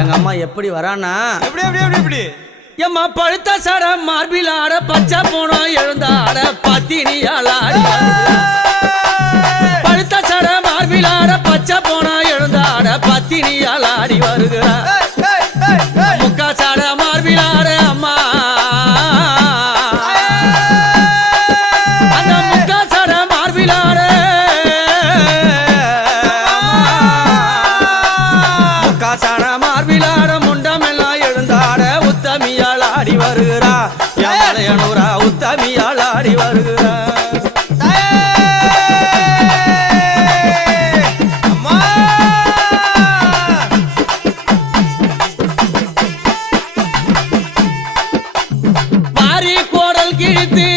எங்க அம்மா எப்படி வரானா எப்படி எப்படி எப்படி எப்படி எம்மா பழுத்த சட மார்பில் ஆட பச்சை போனோம் எழுந்தாட பத்தினியால் ஆடி பழுத்த சட மார்பில் ஆட பச்சை போனோம் எழுந்தாட பத்தினியால் ஆடி வருகிறார் முக்கா சட மார்பில் ஆட அம்மா அந்த முக்கா சட மார்பில் ஆட முக்கா சட மார்பில் ஆட முண்டமெல்லாம் எழுந்தாட உத்தமியால் ஆடி வருகிறா யானையனூரா உத்தமியால் ஆடி வருகிறா மாறி கோடல் கிழித்து